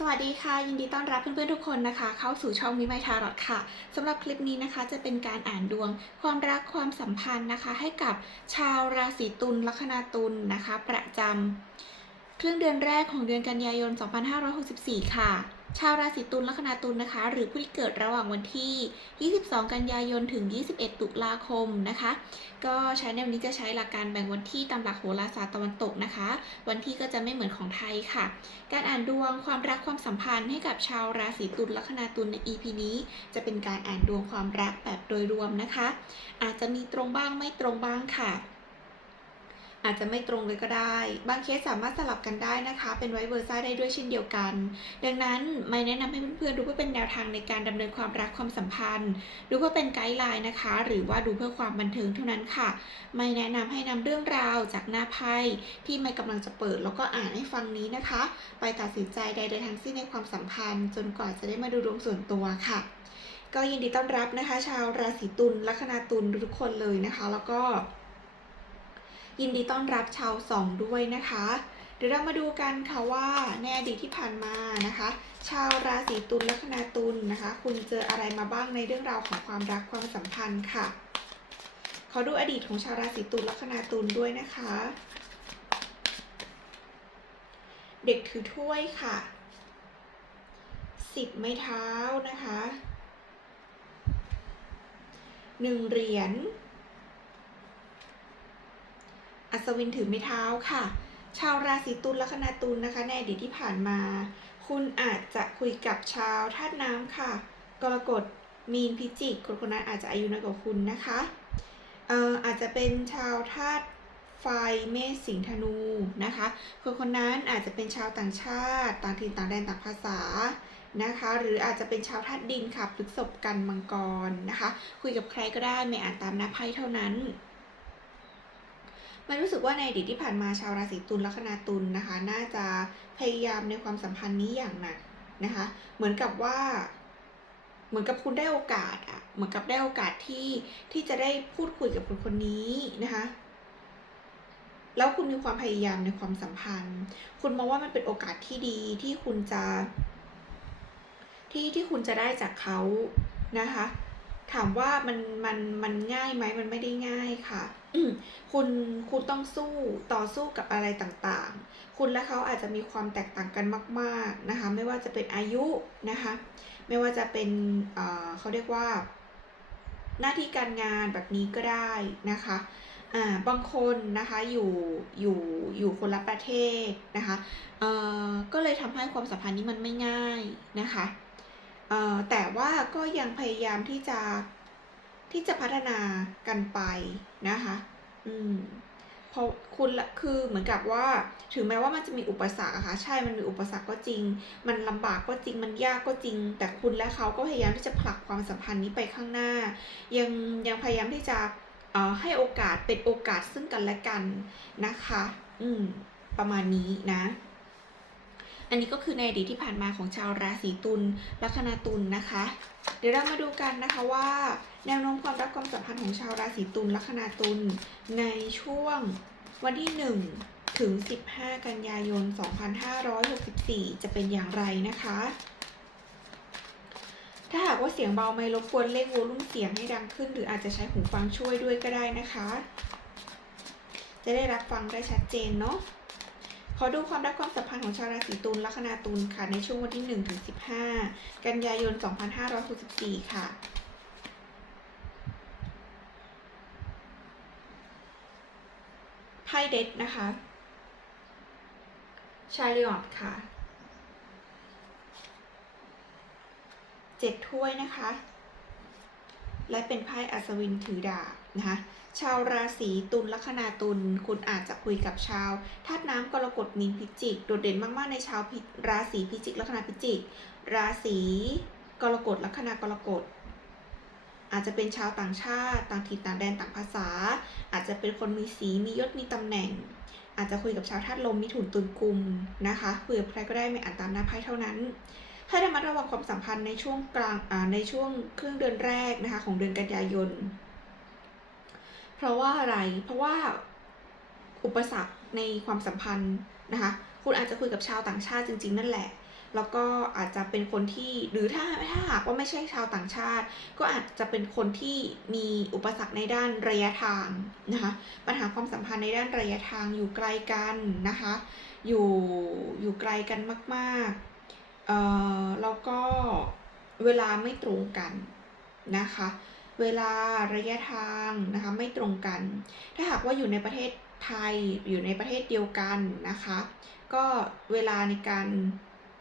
สวัสดีค่ะ ยินดีต้อนรับเพื่อนๆทุกคนนะคะ เข้าสู่ช่องมิไมทารอดค่ะสำหรับคลิปนี้นะคะ จะเป็นการอ่านดวง ความรักความสัมพันธ์นะคะ ให้กับชาวราศีตุลลัคนาตุลนะคะ ประจำครึ่งเดือนแรกของเดือนกันยายน 2564 ค่ะ ชาวราศีตุลลัคนาตุลนะคะ หรือผู้ที่เกิดระหว่างวันที่ 22 กันยายนถึง 21 ตุลาคมนะคะ ก็ใช้แนวันนี้จะใช้หลักการแบ่งวันที่ตามหลักโหราศาสตร์ตะวันตกนะคะ วันที่ก็จะไม่เหมือนของไทยค่ะ การอ่านดวงความรักความสัมพันธ์ให้กับชาวราศีตุลลัคนาตุลใน EP นี้ จะเป็นการอ่านดวงความรักแบบโดยรวมนะคะ อาจจะมีตรงบ้างไม่ตรงบ้างค่ะ อาจจะไม่ตรงเลยก็ได้ บางเคสสามารถสลับกันได้นะคะ เป็นไวเวอร์ซ่าได้ด้วยเช่นเดียวกัน ดังนั้นไม่แนะนำให้เพื่อนๆดูเพื่อเป็นแนวทางในการดำเนินความรักความสัมพันธ์ ดูเพื่อเป็นไกด์ไลน์นะคะ หรือว่าดูเพื่อความบันเทิงเท่านั้นค่ะ ไม่แนะนำให้นำเรื่องราวจากหน้าไพ่ที่ไม่กำลังจะเปิด แล้วก็อ่านให้ฟังนี้นะคะ ไปตัดสินใจใดๆทั้งสิ้นในความสัมพันธ์ จนกว่าจะได้มาดูดวงส่วนตัวค่ะก็ยินดีต้อนรับนะคะ ชาวราศีตุลลัคนาตุลทุกคนเลยนะคะ แล้วก็ ยินดีต้อนรับชาวสองด้วยนะคะ เดี๋ยวเรามาดูกันค่ะว่าในอดีตที่ผ่านมานะคะ ชาวราศีตุลลัคนาตุลนะคะ คุณเจออะไรมาบ้างในเรื่องราวของความรักความสัมพันธ์ค่ะ ขอดูอดีตของชาวราศีตุลลัคนาตุลด้วยนะคะ เด็กถือถ้วยค่ะสิบไม้เท้านะคะหนึ่งเหรียญ อัศวินถือไม้เท้าค่ะ ชาวราศีตุลลัคนาตุลนะคะ ในอดีตที่ผ่านมา คุณอาจจะคุยกับชาวธาตุน้ำค่ะ กรกฎมีนพิจิกคนคนนั้นอาจจะอายุน้อยกว่าคุณนะคะเอ่ออาจจะเป็นชาวธาตุไฟเมษสิงธนูนะคะ คนคนนั้นอาจจะเป็นชาวต่างชาติ ต่างถิ่นต่างแดนต่างภาษานะคะ หรืออาจจะเป็นชาวธาตุดินค่ะพฤษภกันมังกรนะคะ คุยกับใครก็ได้ไม่อ่านตามหน้าไพ่เท่านั้น มันรู้สึกว่าในอดีตที่ผ่านมาชาวราศีตุลลัคนาตุลนะคะ น่าจะพยายามในความสัมพันธ์นี้อย่างหนักนะคะ เหมือนกับว่า เหมือนกับคุณได้โอกาสอะเหมือนกับได้โอกาสที่ที่จะได้พูดคุยกับคนคนนี้นะคะแล้วคุณมีความพยายามในความสัมพันธ์ คุณมองว่ามันเป็นโอกาสที่ดีที่คุณจะ ที่ที่คุณจะได้จากเขานะคะ ถามว่ามันมันมันง่ายไหมมันไม่ได้ง่ายค่ะ คุณคุณต้องสู้ต่อสู้กับอะไรต่างๆ คุณและเขาอาจจะมีความแตกต่างกันมาก ๆนะคะ ไม่ว่าจะเป็นอายุนะคะ ไม่ว่าจะเป็นเเขาเรียกว่า หน้าที่การงานแบบนี้ก็ได้นะคะอ่าบางคนนะคะอยู่อยู่อยู่คนละประเทศนะคะเอ่อก็เลยทำให้ความสัมพันธ์นี้มันไม่ง่ายนะคะเอ่อแต่ว่าก็ยังพยายามที่จะ ที่จะพัฒนากันไปนะคะ อืมเพราะคุณละคือเหมือนกับว่า ถึงแม้ว่ามันจะมีอุปสรรคอะค่ะ ใช่มันมีอุปสรรคก็จริง มันลำบากก็จริง มันยากก็จริง แต่คุณและเขาก็พยายามที่จะผลักความสัมพันธ์นี้ไปข้างหน้า ยังยังพยายามที่จะอ่อให้โอกาสเป็นโอกาสซึ่งกันและกันนะคะ อืม ประมาณนี้นะ อันนี้ก็คือในอดีตที่ผ่านมาของชาวราศีตุลลัคนาตุลนะคะ เดี๋ยวเรามาดูกันนะคะว่า แนวโน้มความรักความสัมพันธ์ของชาวราศีตุลลัคนาตุลในช่วงวันที่ 1 ถึง 15 กันยายน 2564 จะเป็นอย่างไรนะคะ ถ้าหากว่าเสียงเบาไม่รบกวนเลขโวลุ่มเสียงให้ดังขึ้น หรืออาจจะใช้หูฟังช่วยด้วยก็ได้นะคะ จะได้รับฟังได้ชัดเจนเนาะ ขอดูความรักความสัมพันธ์ของชาวราศีตุลลัคนาตุลค่ะ ในช่วงวันที่ 1 ถึง 15 กันยายน 2564 ค่ะไพ่เด็ดนะคะชาริออตค่ะ เจ็ดถ้วยนะคะ และเป็นไพ่อัศวินถือดาบนะคะชาวราศีตุลลัคนาตุลคุณอาจจะคุยกับชาวธาตุน้ำกรกฎมีนพิจิก โดดเด่นมากๆในชาวราศีพิจิกลัคนาพิจิก ราศีกรกฎลัคนากรกฎอาจจะเป็นชาวต่างชาติ ต่างถิ่นต่างแดนต่างภาษา อาจจะเป็นคนมีสีมียศมีตำแหน่ง อาจจะคุยกับชาวธาตุลมมิถุนตุลกุมนะคะคุยกับใครก็ได้ไม่อ่านตามหน้าไพ่เท่านั้น ให้ระมัดระวังความสัมพันธ์ในช่วงกลางอ่าในช่วงครึ่งเดือนแรกนะคะของเดือนกันยายน เพราะว่าอะไร เพราะว่าอุปสรรคในความสัมพันธ์นะคะ คุณอาจจะคุยกับชาวต่างชาติจริง ๆ นั่นแหละ แล้วก็อาจจะเป็นคนที่ หรือถ้าถ้าหากว่าไม่ใช่ชาวต่างชาติ ก็อาจจะเป็นคนที่มีอุปสรรคในด้านระยะทางนะคะ ปัญหาความสัมพันธ์ในด้านระยะทางอยู่ไกลกันนะคะ อยู่อยู่ไกลกันมาก ๆ เอ่อแล้วก็เวลาไม่ตรงกันนะคะ เวลาระยะทางนะคะไม่ตรงกัน ถ้าหากว่าอยู่ในประเทศไทยอยู่ในประเทศเดียวกันนะคะ ก็เวลาในการ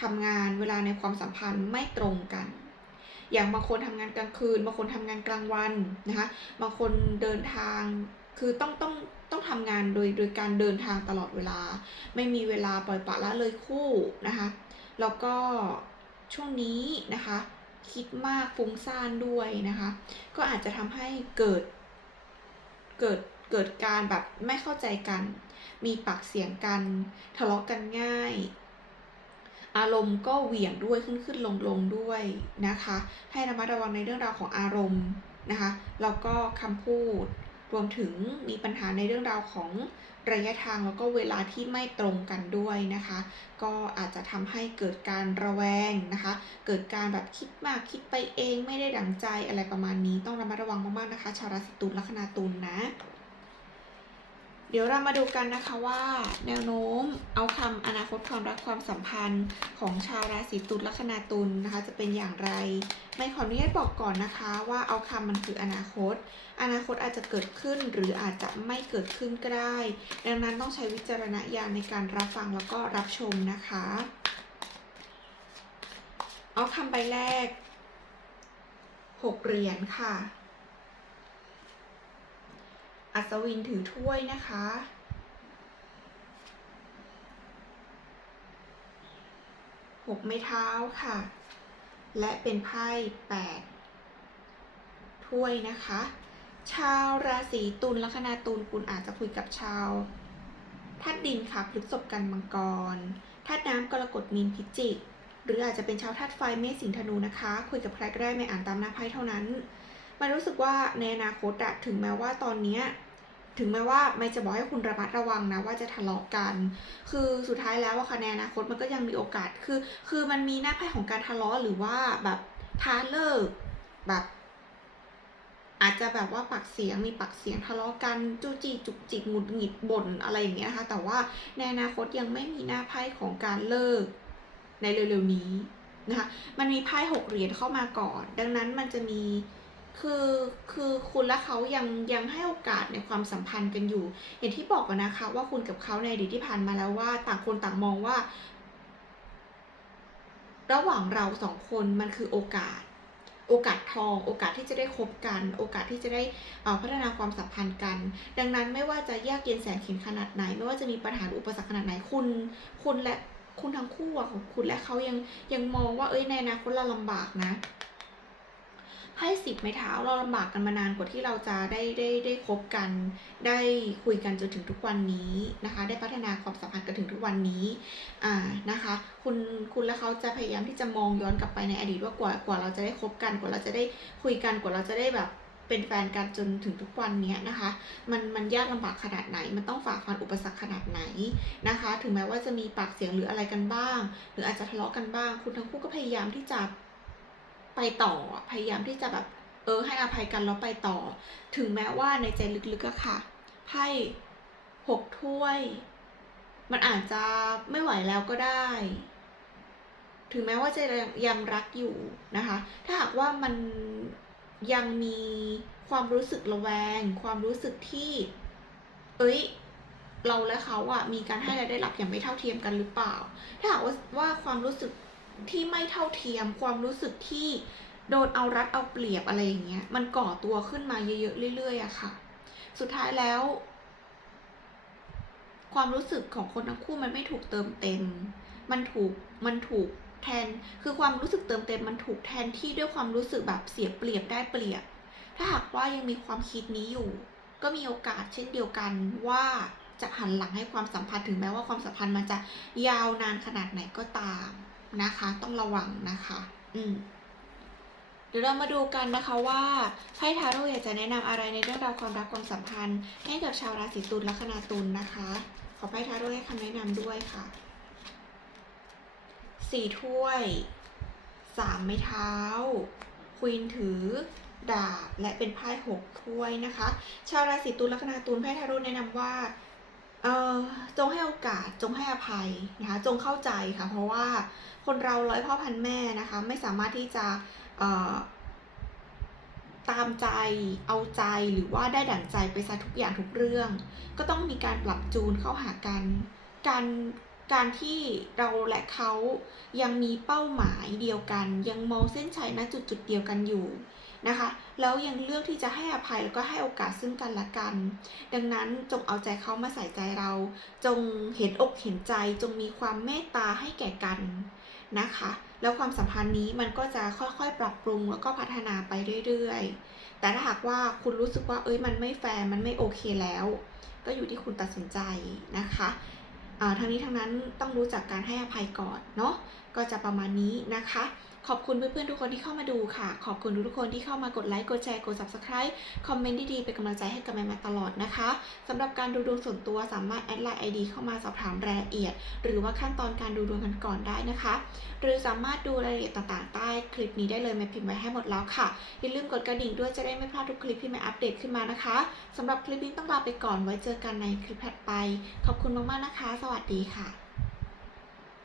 ทำงานเวลาในความสัมพันธ์ไม่ตรงกัน อย่างบางคนทำงานกลางคืน บางคนทำงานกลางวันนะคะ บางคนเดินทาง คือต้องต้องต้องทำงานโดยโดยการเดินทางตลอดเวลา ไม่มีเวลาปล่อยปละละเลยคู่นะคะ แล้วก็ช่วงนี้นะคะ คิดมากฟุ้งซ่านด้วยนะคะ ก็อาจจะทำให้เกิดเกิดเกิดการแบบไม่เข้าใจกัน มีปากเสียงกันทะเลาะกันง่าย อารมณ์ก็เหวี่ยงด้วยขึ้นขึ้นลงลงด้วยนะคะ ให้ระมัดระวังในเรื่องราวของอารมณ์นะคะ แล้วก็คำพูด รวมถึงมีปัญหาในเรื่องราวของระยะทางแล้วก็เวลาที่ไม่ตรงกันด้วยนะคะ ก็อาจจะทำให้เกิดการระแวงนะคะ เกิดการแบบคิดมากคิดไปเองไม่ได้ดังใจอะไรประมาณนี้ต้องระมัดระวังมากๆนะคะ ชาวราศีตุลลัคนาตุลนะ เดี๋ยวเรามาดูกันนะคะว่า แนวโน้มเอาคำอนาคตความรักความสัมพันธ์ของชาวราศีตุลลัคนาตุลนะคะ จะเป็นอย่างไร ไม่ขออนุญาตบอกก่อนนะคะ ว่าเอาคำมันคืออนาคต อนาคตอาจจะเกิดขึ้นหรืออาจจะไม่เกิดขึ้นก็ได้ ดังนั้นต้องใช้วิจารณญาณในการรับฟังแล้วก็รับชมนะคะ เอาคำใบแรกหกเหรียญค่ะ อัศวินถือถ้วยนะคะ หกไม้เท้าค่ะ และเป็นไพ่แปดถ้วยนะคะ ชาวราศีตุลลัคนาตุลคุณอาจจะคุยกับชาวธาตุดินค่ะพฤษภกันมังกรธาตุน้ำกรกฎมีนพิจิก หรืออาจจะเป็นชาวธาตุไฟเมษสิงห์ธนูนะคะ คุยกับใครก็ได้ไม่อ่านตามหน้าไพ่เท่านั้น มันรู้สึกว่าในอนาคตอะถึงแม้ว่าตอนเนี้ยถึงแม้ว่าไม่จะบอกให้คุณระมัดระวังนะว่าจะทะเลาะกัน คือสุดท้ายแล้วอะคะในอนาคตมันก็ยังมีโอกาส คือ คือมันมีหน้าไพ่ของการทะเลาะหรือว่าแบบท้าเลิกแบบ อาจจะแบบว่าปากเสียงมีปากเสียงทะเลาะกันจู้จี้จุกจิกหงุดหงิดบ่นอะไรอย่างเงี้ยนะคะ แต่ว่าในอนาคตยังไม่มีหน้าไพ่ของการเลิก ในเร็วๆนี้นะคะ มันมีไพ่หกเหรียญเข้ามาก่อน ดังนั้นมันจะมี คือคือคุณและเขายังยังให้โอกาสในความสัมพันธ์กันอยู่ อย่างที่บอกกันนะคะว่าคุณกับเขาในอดีตที่ผ่านมาแล้วว่าต่างคนต่างมองว่า ระหว่างเราสองคนมันคือโอกาส โอกาสทอง โอกาสที่จะได้คบกัน โอกาสที่จะได้พัฒนาความสัมพันธ์กัน ดังนั้นไม่ว่าจะยากเย็นแสนเข็ญขนาดไหน ไม่ว่าจะมีปัญหาอุปสรรคขนาดไหนคุณ คุณและคุณทั้งคู่ของคุณและเขายังยังมองว่าเอ้ยในอนาคตเราลำบากนะ ไพ่สิบไม้เท้าเราลำบากกันมานานกว่าที่เราจะได้ได้ได้คบกัน ได้คุยกันจนถึงทุกวันนี้นะคะ ได้พัฒนาความสัมพันธ์กันถึงทุกวันนี้อ่านะคะ คุณคุณและเขาจะพยายามที่จะมองย้อนกลับไปในอดีตว่ากว่ากว่าเราจะได้คบกันกว่าเราจะได้คุยกันกว่าเราจะได้แบบเป็นแฟนกันจนถึงทุกวันนี้นะคะ มันมันยากลำบากขนาดไหน มันต้องฝ่าฟันอุปสรรคขนาดไหนนะคะ ถึงแม้ว่าจะมีปากเสียงหรืออะไรกันบ้าง หรืออาจจะทะเลาะกันบ้าง คุณทั้งคู่ก็พยายามที่จะ ไปต่อพยายามที่จะแบบเออให้อภัยกันแล้วไปต่อ ถึงแม้ว่าในใจลึกๆอะค่ะไพ่หกถ้วย มันอาจจะไม่ไหวแล้วก็ได้ ถึงแม้ว่าจะยังรักอยู่นะคะ ถ้าหากว่ามันยังมีความรู้สึกระแวง ความรู้สึกที่ เอ้ย เราและเขาอะมีการให้และได้รับอย่างไม่เท่าเทียมกันหรือเปล่า ถ้าหากว่าว่าความรู้สึก ที่ไม่เท่าเทียม ความรู้สึกที่โดนเอารัดเอาเปรียบอะไรอย่างเงี้ย มันก่อตัวขึ้นมาเยอะๆเรื่อยๆอะค่ะ สุดท้ายแล้ว ความรู้สึกของคนทั้งคู่มันไม่ถูกเติมเต็ม มันถูกมันถูกแทน คือความรู้สึกเติมเต็มมันถูกแทนที่ด้วยความรู้สึกแบบเสียเปรียบได้เปรียบ ถ้าหากว่ายังมีความคิดนี้อยู่ ก็มีโอกาสเช่นเดียวกันว่าจะหันหลังให้ความสัมพันธ์ถึงแม้ว่าความสัมพันธ์มันจะยาวนานขนาดไหนก็ตาม นะคะ ต้องระวังนะคะ อืมเดี๋ยวเรามาดูกันนะคะว่าไพ่ทาโร่อยากจะแนะนำอะไรในเรื่องราวความรักความสัมพันธ์ ให้กับชาวราศีตุลลัคนาตุลนะคะ ขอไพ่ทาโร่ให้คำแนะนำด้วยค่ะสี่ถ้วยสามไม้เท้าควีนถือดาบและเป็นไพ่หกถ้วยนะคะ ชาวราศีตุลลัคนาตุลไพ่ทาโร่แนะนำว่า จงให้โอกาสจงให้อภัยนะคะจงเข้าใจค่ะ เพราะว่าคนเราร้อยพ่อพันแม่นะคะ ไม่สามารถที่จะเอ่อตามใจเอาใจหรือว่าได้ดั่งใจไปซะทุกอย่างทุกเรื่อง ก็ต้องมีการปรับจูนเข้าหากัน การการที่เราและเขายังมีเป้าหมายเดียวกัน ยังมองเส้นชัยณจุดจุดเดียวกันอยู่ นะคะ แล้วยังเลือกที่จะให้อภัยแล้วก็ให้โอกาสซึ่งกันและกัน ดังนั้นจงเอาใจเขามาใส่ใจเรา จงเห็นอกเห็นใจ จงมีความเมตตาให้แก่กันนะคะ แล้วความสัมพันธ์นี้มันก็จะค่อยๆ ปรับปรุงแล้วก็พัฒนาไปเรื่อยๆ แต่ถ้าหากว่าคุณรู้สึกว่าเอ้ยมันไม่แฟร์มันไม่โอเคแล้ว ก็อยู่ที่คุณตัดสินใจนะคะทั้งนี้ทั้งนั้นต้องรู้จักการให้อภัยก่อนเนาะก็จะประมาณนี้นะคะ ขอบคุณเพื่อนๆทุกคนที่เข้ามาดูค่ะ ขอบคุณทุกๆคนที่เข้ามากดไลค์ กดแชร์ กด subscribe คอมเมนต์ดีๆ เป็นกำลังใจให้กับแม่มาตลอดนะคะสำหรับการดูดวงส่วนตัวสามารถแอดไลน์ ID เข้ามาสอบถามรายละเอียด หรือว่าขั้นตอนการดูดวงกันก่อนได้นะคะ หรือสามารถดูรายละเอียดต่างๆ ใต้คลิปนี้ได้เลยแม่พิมพ์ไว้ให้หมดแล้วค่ะ อย่าลืมกดกระดิ่งด้วยจะได้ไม่พลาดทุกคลิปที่แม่อัปเดตขึ้นมานะคะสำหรับคลิปนี้ต้องลาไปก่อนไว้เจอกันในคลิปถัดไป ขอบคุณมากๆนะคะ สวัสดีค่ะ